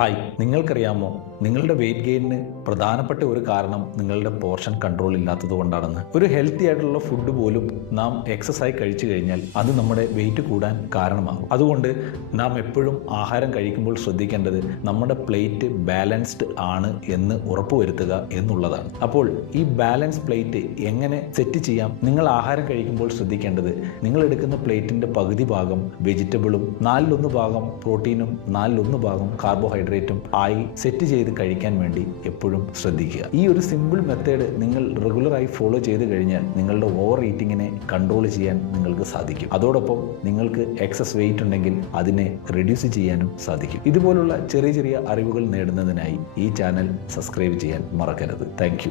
Hi, നിങ്ങൾക്കറിയാമോ നിങ്ങളുടെ wait ഗെയിനിന് പ്രധാനപ്പെട്ട ഒരു കാരണം നിങ്ങളുടെ പോർഷൻ കൺട്രോൾ ഇല്ലാത്തത് കൊണ്ടാണെന്ന്. ഒരു ഹെൽത്തി ആയിട്ടുള്ള ഫുഡ് പോലും നാം എക്സസൈസ് കഴിച്ചു കഴിഞ്ഞാൽ അത് നമ്മുടെ വെയിറ്റ് കൂടാൻ കാരണമാകും. അതുകൊണ്ട് നാം എപ്പോഴും ആഹാരം കഴിക്കുമ്പോൾ ശ്രദ്ധിക്കേണ്ടത് നമ്മുടെ പ്ലേറ്റ് ബാലൻസ്ഡ് ആണ് എന്ന് ഉറപ്പുവരുത്തുക എന്നുള്ളതാണ്. അപ്പോൾ ഈ ബാലൻസ് പ്ലേറ്റ് എങ്ങനെ സെറ്റ് ചെയ്യാം? നിങ്ങൾ ആഹാരം കഴിക്കുമ്പോൾ ശ്രദ്ധിക്കേണ്ടത് നിങ്ങൾ എടുക്കുന്ന പ്ലേറ്റിൻ്റെ പകുതി ഭാഗം വെജിറ്റബിളും 1/4 ഭാഗം പ്രോട്ടീനും 1/4 ഭാഗം കാർബോഹൈഡ്രേറ്റും ആയി സെറ്റ് ചെയ്ത് കഴിക്കാൻ വേണ്ടി എപ്പോഴും ശ്രദ്ധിക്കുക. ഈ ഒരു സിമ്പിൾ മെത്തേഡ് നിങ്ങൾ റെഗുലറായി ഫോളോ ചെയ്ത് കഴിഞ്ഞാൽ നിങ്ങളുടെ ഓവർ ഈറ്റിങ്ങിനെ കൺട്രോൾ ചെയ്യാൻ നിങ്ങൾക്ക് സാധിക്കും. അതോടൊപ്പം നിങ്ങൾക്ക് എക്സസ് വെയിറ്റ് ഉണ്ടെങ്കിൽ അതിനെ റെഡ്യൂസ് ചെയ്യാനും സാധിക്കും. ഇതുപോലുള്ള ചെറിയ ചെറിയ അറിവുകൾ നേടുന്നതിനായി ഈ ചാനൽ സബ്സ്ക്രൈബ് ചെയ്യാൻ മറക്കരുത്. താങ്ക്